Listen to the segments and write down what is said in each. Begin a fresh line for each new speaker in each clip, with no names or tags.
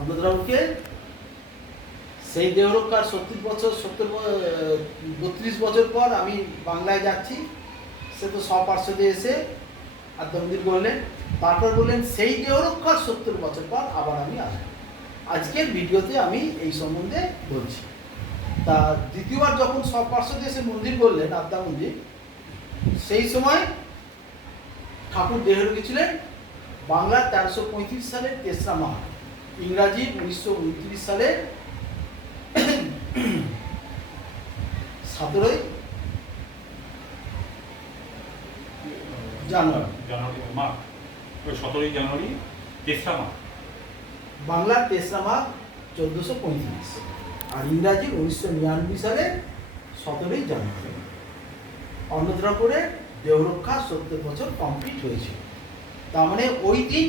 অন্নদাবাবুকে সেই দেহরক্ষার সত্তর বছর, সত্তর বত্রিশ বছর পর আমি বাংলায় যাচ্ছি। সে তো সপার্শ্বদে এসে আদ্যমন্দির বললেন, তারপর বললেন, সেই দেহরক্ষার সত্তর বছর পর আবার আমি আসব। আজকের ভিডিওতে আমি এই সম্বন্ধে বলছি। তা দ্বিতীয়বার যখন সপার্শ্বদে এসে মন্দির বললেন আদ্যা মন্দির সেই সময় ঠাকুর দেহ রেখেছিলেন বাংলার তেরোশো পঁয়ত্রিশ সালের তেসরা মাহ ইংরাজি উনিশশো উনত্রিশ সালের সতেরোই জানুয়ারি।
জানুয়ারি মার্চ সতেরোই জানুয়ারি তেসরা মার্চ
বাংলার তেসরা মাঘ চোদ্দোশো পঁয়ত্রিশ। আর ইংরাজি উনিশশো নিরানব্বই সালে সতেরোই জানুয়ারি। অন্নদ্রাপুরে দেহরক্ষা সত্তর বছর কমপ্লিট হয়েছিল তার মানে ওই দিন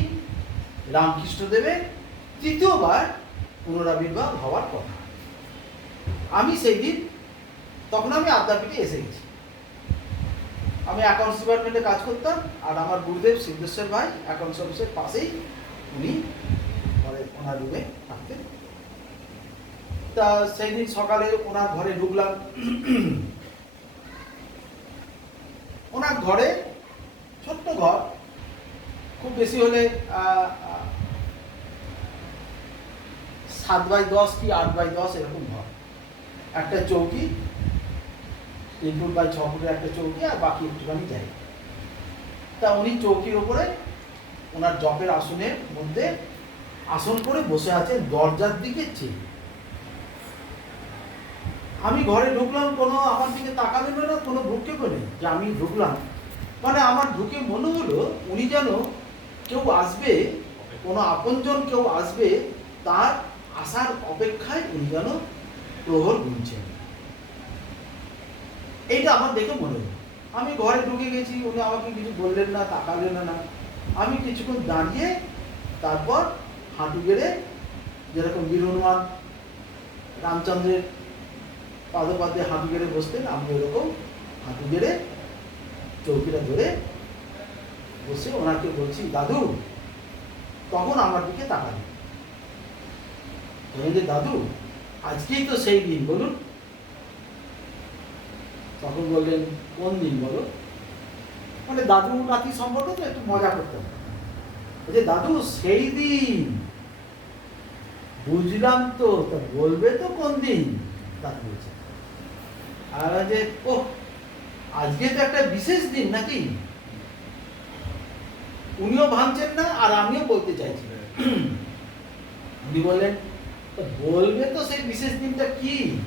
রামকৃষ্ণদেবের তৃতীয়বার পুনরাবির্ভাব হওয়ার কথা। আমি সেই দিন তখন আমি আদ্যাপীঠে এসে গেছি। আমি অ্যাকাউন্টস ডিপার্টমেন্টে কাজ করতাম আর আমার গুরুদেব সিদ্ধেশ্বর ভাই অ্যাকাউন্টস অফিসের পাশেই উনি ঘরে ওনার রুমে থাকতেন। তা সেই দিন সকালে ওনার ঘরে ঢুকলাম। ওনার ঘরে ছোট্ট ঘর। খুব বেশি হলে সাত বাই দশ কি আট বাই দশ এরকম ঘর একটা চৌকি, তিন ফুট বাই ছ ফুটের একটা চৌকি আর বাকি একটুখানি জায়গা। তা উনি চৌকির ওপরে ওনার জপের আসনের মধ্যে আসন করে বসে আছেন দরজার দিকে চেয়ে। আমি ঘরে ঢুকলাম, কোনো আমার দিকে তাকালেন না, কোনো ভ্রুক্ষেপও নেই যে আমি ঢুকলাম মানে আমার ঢুকে মনে হলো উনি যেন কেউ আসবে, কোনো আপনজন কেউ আসবে, তার আসার অপেক্ষায় উনি যেন প্রহর গুনছেন। এইটা আমার দেখে মনে হলো। আমি ঘরে ঢুকে গেছি, উনি আমাকে কিছু বললেন না, তাকালেন না। আমি কিছুক্ষণ দাঁড়িয়ে তারপর হাঁটু গেড়ে যেরকম বীর হনুমান রামচন্দ্রের পাদপাতে হাঁটু গেড়ে বসতেন, আমি ওরকম হাঁটু গেড়ে চৌকিটা ধরে বসে ওনাকে বলছি, দাদু, তখন আমার দিকে তাকালেন। বললেন যে দাদু, আজকেই তো সেই দিন, বলুন। তখন বললেন, কোন দিন বলো? মানে দাদু নাতি সম্পর্ক তো একটু মজা করতাম বলছে, দাদু, সেই দিন। বুঝলাম তো, তা বলবে তো কোন দিন? দাদু বলছে, আর যে ও আজকে তো একটা বিশেষ দিন নাকি? উনিও ভাবছেন না, আর আমিও বলতে চাইছি। উনি বললেন "তা বলবে তো সেই বিশেষ দিনটা কি?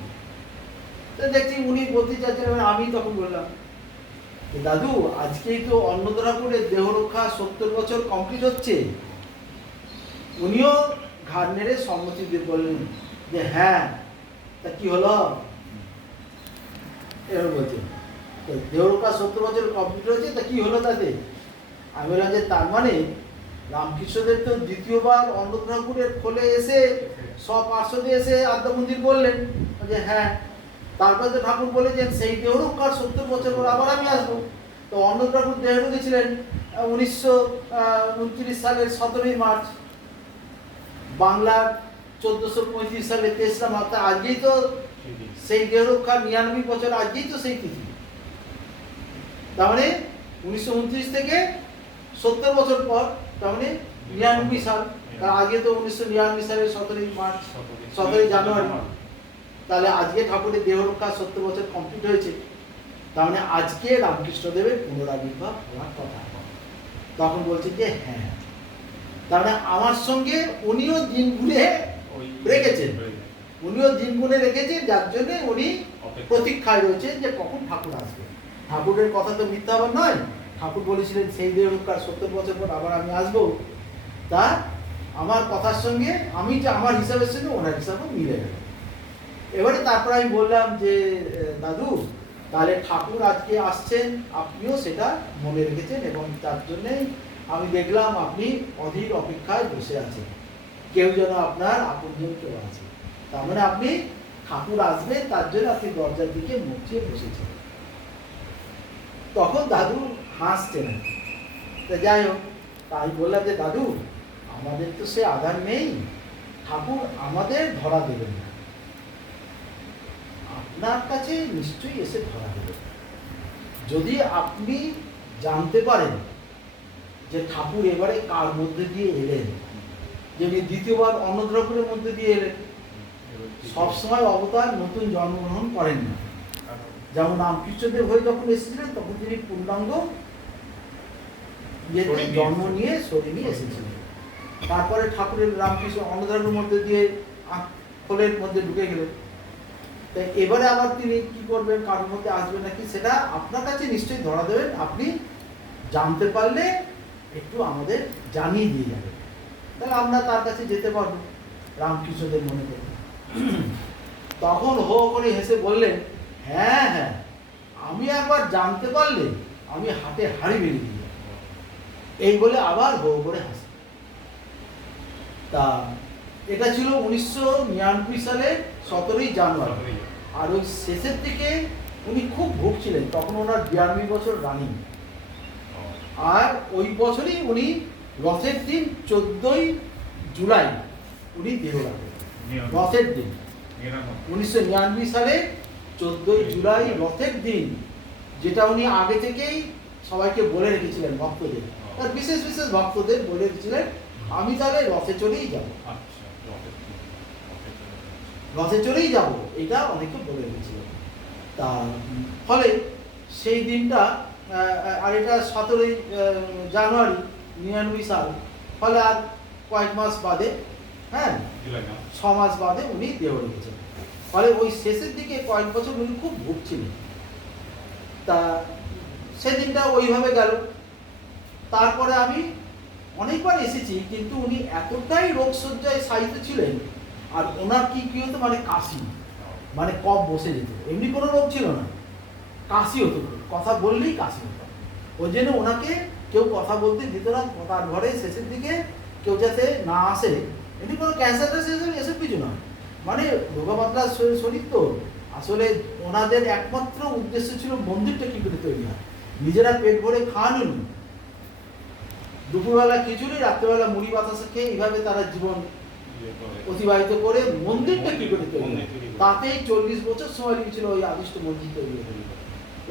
তো দেখছি উনি বলতে চাচ্ছেন আমি তখন বললাম দাদু, আজকেই তো অন্নদাপুরের দেহরক্ষা সত্তর বছর কমপ্লিট হচ্ছে। উনিও ঘাড় নেড়ে সম্মতি দিয়ে বললেন যে হ্যাঁ তা কি হলো? এবার বলছে, "তো দেহরক্ষা সত্তর বছর কমপ্লিট হয়েছে, তা কি হলো তাতে? আমি বললাম যে, তার মানে রামকৃষ্ণদেব তো দ্বিতীয়বার অন্নদাপুরের খোলে এসে সব পার্শ্বদে এসে আদ্যা মন্দির বললেন, যে হ্যাঁ তারপরে তো ঠাকুর বলেছেন, সেই দেহরক্ষার সত্তর বছর পর আবার আমি আসব তো অন্ন ঠাকুর ঢুকেছিলেন উনিশশো উনত্রিশ সালের সতেরোই মার্চ বাংলার চোদ্দোশো পঁয়ত্রিশ সালে তেসরা মার্চ আজকেই তো
সেই।
সেই দেহরক্ষার নিরানব্বই বছর, আজকেই তো সেই তিথি তার মানে উনিশশো উনত্রিশ থেকে সত্তর বছর পর, তার মানে নিরানব্বই সাল তার আগে তো উনিশশো নিরানব্বই সালের সতেরোই মার্চ সতেরোই জানুয়ারি। তাহলে আজকে ঠাকুরের দেহরক্ষা সত্তর বছর কমপ্লিট হয়েছে। তার মানে আজকে রামকৃষ্ণদেবের পুনরাবির্ভাব হওয়ার কথা। তখন বলছে যে হ্যাঁ তার মানে আমার সঙ্গে উনিও দিন গুনে রেখেছেন। উনিও দিন গুনে রেখেছেন যার জন্য উনি। প্রতীক্ষায় রয়েছে যে কখন ঠাকুর আসবে। ঠাকুরের কথা তো মিথ্যা নয়। ঠাকুর বলেছিলেন সেই দেহরক্ষার সত্তর বছর পর আবার আমি আসব। তা আমার কথার সঙ্গে আমি যে আমার হিসাবের সঙ্গে ওনার হিসাবও মিলে গেল। এবারে তারপর আমি বললাম যে দাদু, তাহলে ঠাকুর আজকে আসছেন, আপনিও সেটা মনে রেখেছেন এবং তার জন্যেই আমি দেখলাম আপনি অধীর অপেক্ষায় বসে আছেন। কেউ যেন আপনার আপনজন কেউ আছে। তার মানে আপনি ঠাকুর আসবে তার জন্য আপনি দরজার দিকে মুখ চেয়ে বসেছেন। তখন দাদু হাসছে হাসছেন। তা যাই হোক, তাই বললাম যে, দাদু আমাদের তো সে আধার নেই। ঠাকুর আমাদের ধরা দেবেন না। আপনার কাছে নিশ্চয়ই এসে ধরা দেবে। যদি আপনি জানতে পারেন যে ঠাকুর এবারে কার মধ্যে দিয়ে এলেন যিনি দ্বিতীয়বার অন্নদ্রব্যের মধ্যে দিয়ে এলেন সবসময় অবতার নতুন জন্মগ্রহণ করেন না। যেমন রামকৃষ্ণদেব হয়ে যখন এসেছিলেন তখন তিনি পূর্ণাঙ্গ জন্ম নিয়ে শরীর নিয়ে এসেছিলেন। তারপরে ঠাকুরের রামকৃষ্ণ অন্নদানের মধ্যে দিয়ে খোলের মধ্যে ঢুকে গেলেন। তাই এবারে আবার তিনি কি করবেন, কারোর মধ্যে আসবেন নাকি, সেটা আপনার কাছে নিশ্চয়ই ধরা দেবেন। আপনি জানতে পারলে একটু আমাদের জানিয়ে দিয়ে যাবেন। তাহলে আমরা তার কাছে যেতে পারব, রামকৃষ্ণদের মনে করে। তখন হো করে হেসে বললেন হ্যাঁ হ্যাঁ আমি একবার জানতে পারলে আমি হাতে হাড়ি বেরিয়ে দিই এই বলে আবার হো করে হাসে তা এটা ছিল উনিশশো নিরানব্বই সালে সতেরোই জানুয়ারি। আর ওই শেষের দিকে উনি খুব ভুগছিলেন তখন ওনার বিরানব্বই বছর রানিং। আর ওই বছরই উনি রথের দিন চোদ্দই জুলাই উনি দেহ রাখেন রথের দিন। উনিশশো নিরানব্বই সালে চোদ্দই জুলাই রথের দিন যেটা উনি আগে থেকেই সবাইকে বলে রেখেছিলেন ভক্তদের। তার বিশেষ বিশেষ ভক্তদের বলে রেখেছিলেন আমি তাহলে রথে চলেই যাব। রথে চলেই যাব এটা অনেকে বলে রেখেছিলেন তা ফলে সেই দিনটা আর এটা সতেরোই জানুয়ারি নিরানব্বই সাল। ফলে আর কয়েক মাস বাদে হ্যাঁ ছ মাস বাদে উনি দেহ রেখেছেন ফলে ওই শেষের দিকে কয়েক বছর উনি খুব ভুগছিলেন। তা সেদিনটা ওইভাবে গেল। তারপরে আমি অনেকবার এসেছি, কিন্তু উনি এতটাই রোগসজ্জায় সাহিত্য ছিলেন, আর ওনার কি কি হতো মানে কাশি মানে কফ বসে যেত, এমনি কোনো রোগ ছিল না, কাশি হতো, কথা বললেই কাশি হতো। ওই জন্য ওনাকে কেউ কথা বলতে দিত না, তার ঘরে শেষের দিকে কেউ যাতে না আসে, এমনি কোনো ক্যান্সার এসব এসব কিছু নয়। মানে রোগা শরীর তো, আসলে ওনাদের একমাত্র উদ্দেশ্য ছিল মন্দিরটা কী করে তৈরি হয়। নিজেরা পেট ভরে খান উনি দুপুরবেলা খিচুড়ি রাত্রেবেলা মুড়ি বাতাসা খেয়ে এইভাবে তারা জীবন অতিবাহিত করে মন্দিরটা কি করে তৈরি তাতেই চল্লিশ বছর সময় লেগেছিল ওই আদিষ্ট মন্দির তৈরি হতে।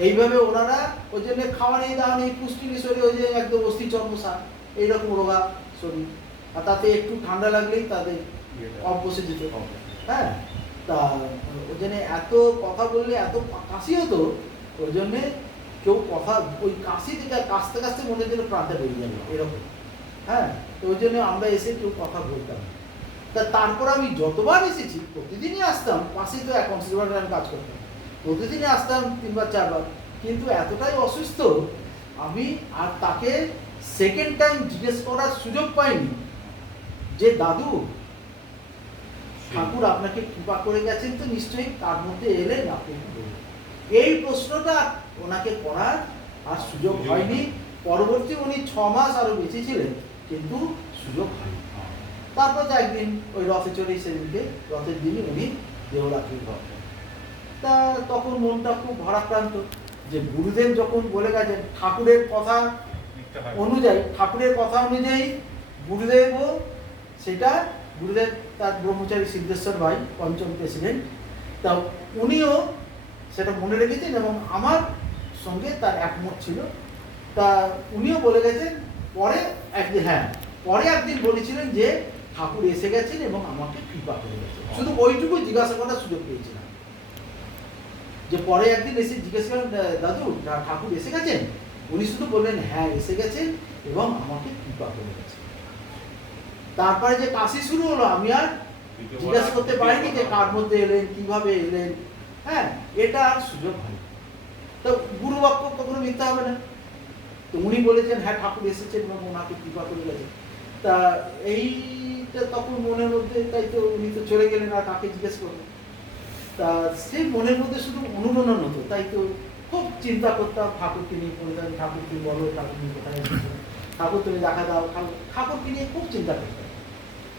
এইভাবে ওনারা ওই জন্য খাওয়া নেই দাওয়া নেই পুষ্টি নেই শরীরে ওই যে একদম অস্থি চর্মসার এইরকম রোগা শরীর। আর তাতে একটু ঠান্ডা লাগলেই তাদের অফ বসে যেত হ্যাঁ তা ওই জন্যে এত কথা বললে এত কাশি হতো ওই জন্যে কেউ কথা, ওই কাশি থেকে কাশতে কাশতে মনে যেন প্রাণটা বেরিয়ে যাবে, এরকম। হ্যাঁ? তো ওই জন্য আমরা এসে কেউ কথা বলতাম। তা তারপর আমি যতবার এসেছি, প্রতিদিনই আসতাম, পাশেই তো এক কনসিলভারে আমি কাজ করতাম। প্রতিদিনই আসতাম তিনবার, চারবার। কিন্তু এতটাই অসুস্থ, আমি আর তাকে সেকেন্ড টাইম জিজ্ঞেস করার সুযোগ পাইনি যে, দাদু, ঠাকুর আপনাকে কৃপা করে গেছেন তো নিশ্চয়ই, তার মধ্যে এলেন, আপনি এই প্রশ্নটা ওনাকে করার আর সুযোগ হয়নি। পরবর্তী উনি ছ মাস আরও বেঁচে ছিলেন কিন্তু সুযোগ হয়নি। তারপর তো একদিন ওই রথে চড়ে সেদিনকে রথের দিনই উনি দেহরাত্রি রথ তা তখন মনটা খুব ভারাক্রান্ত যে গুরুদেব যখন বলে গেছেন ঠাকুরের কথা অনুযায়ী ঠাকুরের কথা অনুযায়ী গুরুদেবও সেটা গুরুদেব তার ব্রহ্মচারী সিদ্ধেশ্বর ভাই পঞ্চম প্রেসিডেন্ট তা উনিও সেটা মনে রেখেছেন এবং আমার সঙ্গে তার একমত ছিল। তা উনিও বলে গেছেন পরে একদিন হ্যাঁ পরে একদিন বলেছিলেন যে ঠাকুর এসে গেছেন এবং আমাকে কৃপা করে গেছেন। শুধু ওইটুকু জিজ্ঞাসা করার সুযোগ পেয়েছিলাম। যে পরে একদিন এসে জিজ্ঞেস করেন দাদু ঠাকুর এসে গেছেন? উনি শুধু বললেন হ্যাঁ এসে গেছেন এবং আমাকে কৃপা করে গেছেন। তারপরে যে কাশি শুরু হলো আমি আর জিজ্ঞাসা করতে পারিনি যে কার মধ্যে এলেন কীভাবে এলেন। হ্যাঁ এটা আর সুযোগ হয় তো গুরু বাক্য কখনো মিথ্যা হবে না। তো উনি বলেছেন হ্যাঁ ঠাকুর এসেছেন এবং ওনাকে কৃপা করে গেছেন তা এইটা তখন মনের মধ্যে, তাই তো উনি তো চলে গেলেন আর কাকে জিজ্ঞেস করবেন তা সেই মনের মধ্যে শুধু অনুরণন হতো তাই তো খুব চিন্তা করতাম, ঠাকুরকে নিয়ে পড়তাম ঠাকুরকে বলো, ঠাকুর নিয়ে কোথায় ঠাকুর তুমি দেখা দাও, ঠাকুর, ঠাকুরকে নিয়ে খুব চিন্তা করতাম।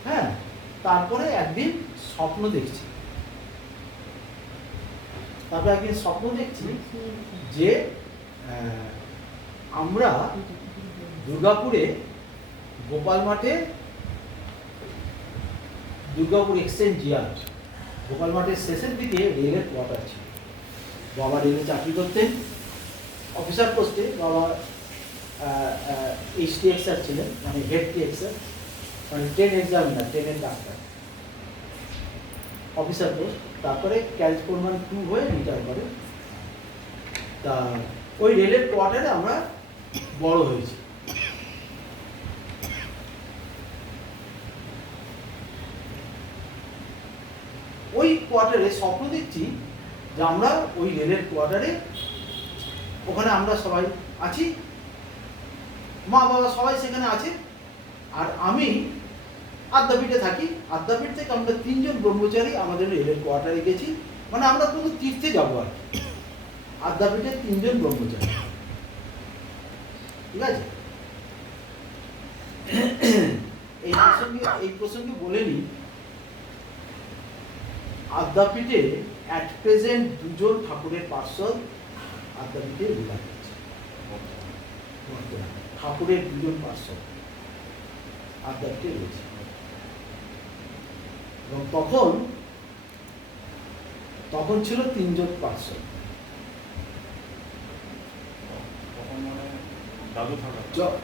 হ্যাঁ তারপরে একদিন স্বপ্ন দেখছি। তারপরে একদিন স্বপ্ন দেখছি যে আমরা দুর্গাপুরে, গোপাল মাঠে দুর্গাপুর এক্সচেঞ্জ ইয়ার্ড গোপাল মাঠের শেষের দিকে রেলের কোয়ার্টার ছিল বাবা রেলে চাকরি করতেন অফিসার পোস্টে বাবা এইচ টি এক্সার ছিলেন মানে হেড টি এক্সার মানে ট্রেন এক্সামিনার ট্রেনের ডাক্তার অফিসার পোস্ট তারপরে ক্যাচ ফোরম্যান টু হয়ে রিটায়ার করে। তা ওই রেলের কোয়ার্টারে আমরা বড় হয়েছি। ওই কোয়ার্টারে স্বপ্ন দেখছি যে আমরা ওই রেলের কোয়ার্টারে ওখানে আমরা সবাই আছি। মা বাবা সবাই সেখানে আছে। আর আমি আদ্যাপীঠে থাকি। আদ্যাপীঠ থেকে আমরা তিনজন ব্রহ্মচারী আমাদের রেলের কোয়ার্টারে গেছি। মানে আমরা কোনো তীর্থে যাব আর কি। আদ্যাপীঠে তিনজন ব্রহ্মচারী। ঠিক আছে? এই প্রসঙ্গে এই প্রসঙ্গে বলে নিই, আদ্যাপীঠে অ্যাট প্রেজেন্ট দুজন ঠাকুরের পার্শ্বদ আদ্যাপীঠে করছে বর্তমানে। ঠাকুরের দুজন পার্শ্বদ আদ্যাপীঠে রয়েছে। এবং তখন তখন ছিল তিনজন
তখন মানে দাদু থাকা
য-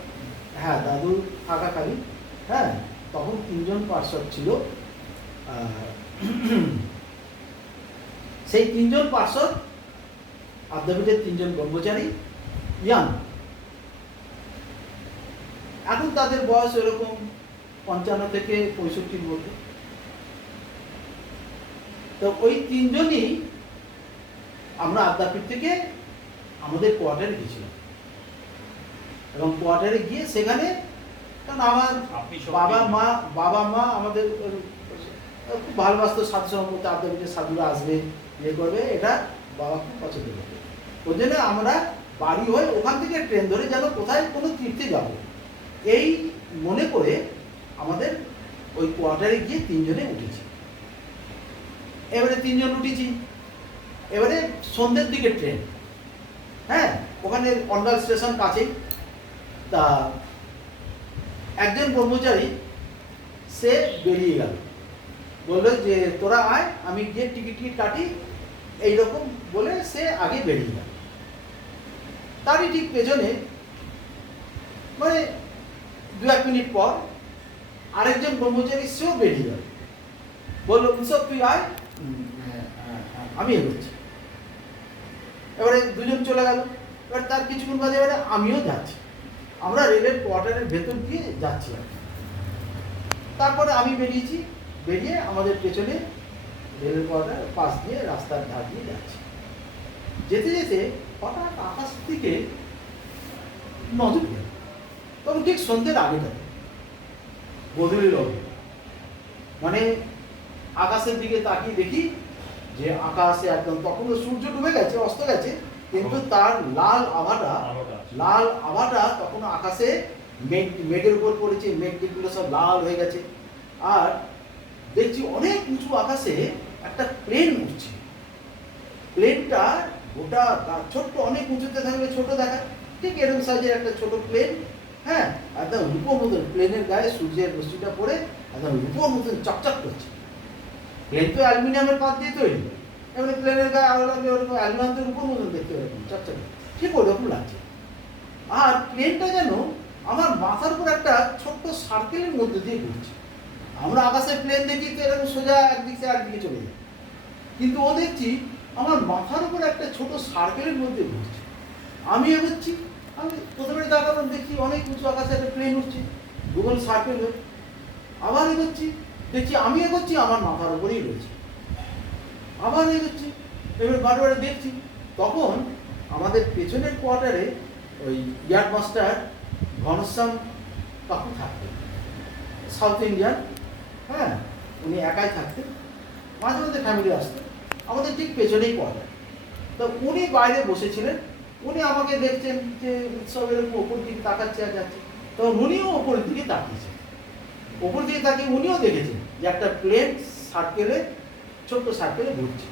হ্যাঁ দাদু থাকাকালীন হ্যাঁ তখন তিনজন পার্শ্বদ ছিল। সেই তিনজন পার্শ্বদ আদ্যাপীঠের তিনজন ব্রহ্মচারী ইয়াং। এখন তাদের বয়স এরকম পঞ্চান্ন থেকে পঁয়ষট্টির মধ্যে। তো ওই তিনজনই আমরা আদ্যাপীঠ থেকে আমাদের কোয়ার্টারে গেছিলাম এবং কোয়ার্টারে গিয়ে সেখানে কারণ আমার বাবা মা বাবা মা আমাদের খুব ভালোবাসতো সাধু সম্পর্কে আদ্যাপীঠের সাধুরা আসবে ইয়ে করবে এটা বাবা খুব পছন্দ করবে ওই জন্য আমরা বাড়ি হয়ে ওখান থেকে ট্রেন ধরে যেন কোথায় কোনো তীর্থে যাব। এই মনে করে আমাদের ওই কোয়ার্টারে গিয়ে তিনজনে উঠেছি। এবারে তিনজন উঠেছি। এবারে সন্ধ্যের দিকে ট্রেন। হ্যাঁ ওখানে অন্ডাল স্টেশন কাছেই। তা একজন কর্মচারী, সে বেরিয়ে গেল। বলল যে, তোরা আয়, আমি গিয়ে টিকিট টিকিট কাটি, এইরকম বলে সে আগে বেরিয়ে গেল। তারই ঠিক পেছনে মানে দু এক মিনিট পর আরেকজন ব্রহ্মচারী সেও বেরিয়ে গেল। বলল, উৎসব, তুই আয় আমি এগোচ্ছি এবারে দুজন চলে গেল। এবার তার কিছুক্ষণ বাদে এবারে আমিও যাচ্ছি। আমরা রেলের কোয়ার্টারের ভেতর দিয়ে যাচ্ছি আর। তারপরে আমি বেরিয়েছি, বেরিয়ে আমাদের পেছনে রেলের কোয়ার্টার পাশ দিয়ে রাস্তার ধার দিয়ে যাচ্ছি। যেতে যেতে হঠাৎ আকাশ থেকে নজর গেল। তখন ঠিক সন্ধ্যের আগে আগেটাতে। বদলির রবে মানে আকাশের দিকে তাকিয়ে দেখি যে আকাশে একদম তখন সূর্য ডুবে গেছে অস্ত গেছে কিন্তু তার লাল আভাটা লাল আভাটা তখন আকাশে মেঘ মেঘের উপর পড়েছে মেঘ টেঘগুলো সব লাল হয়ে গেছে। আর দেখছি অনেক উঁচু আকাশে একটা প্লেন উঠছে। প্লেনটা গোটা গা- ছোট্ট অনেক উঁচুতে থাকলে ছোট দেখায় ঠিক এরকম সাইজের একটা ছোট প্লেন হ্যাঁ একদম রূপোর মতন প্লেনের গায়ে সূর্যের রশ্মিটা পড়ে একদম রূপোর মতন চকচক করছে। প্লেন তো অ্যালুমিনিয়ামের পাত দিয়ে তৈরি, এবারে প্লেনের গায়ে আলো লাগলে ওরকম অ্যালুমিনিয়াম তো রূপোর মতন দেখতে এরকম চকচক ঠিক ওরকম লাগছে। আর প্লেনটা যেন আমার মাথার উপর একটা ছোট্ট সার্কেলের মধ্যে দিয়ে ঘুরছে। আমরা আকাশে প্লেন দেখি তো এরকম সোজা একদিক থেকে একদিকে চলে যায়। কিন্তু ও দেখছি আমার মাথার উপর একটা ছোট সার্কেলের মধ্যে ঘুরছে। আমি এগোচ্ছি, আমি প্রথমে দেখালাম দেখছি অনেক উঁচু আকাশে একটা প্লেন উঠছে। গুগল সার্কেল হয়ে আবার এগোচ্ছি দেখছি আমি এগোচ্ছি, আমার মাথার উপরেই রয়েছে। আবার এগোচ্ছি, এবার বারে বারে দেখছি, তখন আমাদের পেছনের কোয়ার্টারে ওই ইয়ার্ড মাস্টার ঘনশ্যাম কাকু থাকতেন। সাউথ ইন্ডিয়ান হ্যাঁ উনি একাই থাকতেন। মাঝে মাঝে ফ্যামিলি আসতেন আমাদের ঠিক পেছনেই কোয়ার্টার তো উনি বাইরে বসেছিলেন। উনি আমাকে দেখছেন যে উৎসবের ওপর দিকে তাকাচ্ছে আর যাচ্ছে। তখন উনিও ওপরের দিকে তাকিয়েছেন। ওপর দিকে তাকিয়ে উনিও দেখেছেন। যে একটা প্লেন সার্কেলে ছোট্ট সার্কেলে ঘুরছে।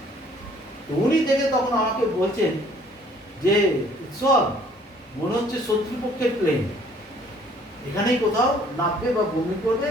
তো উনি দেখে তখন আমাকে বলছেন যে, উৎসব, মনে হচ্ছে শত্রুপক্ষের প্লেন এখানেই কোথাও নামবে বা বমি করবে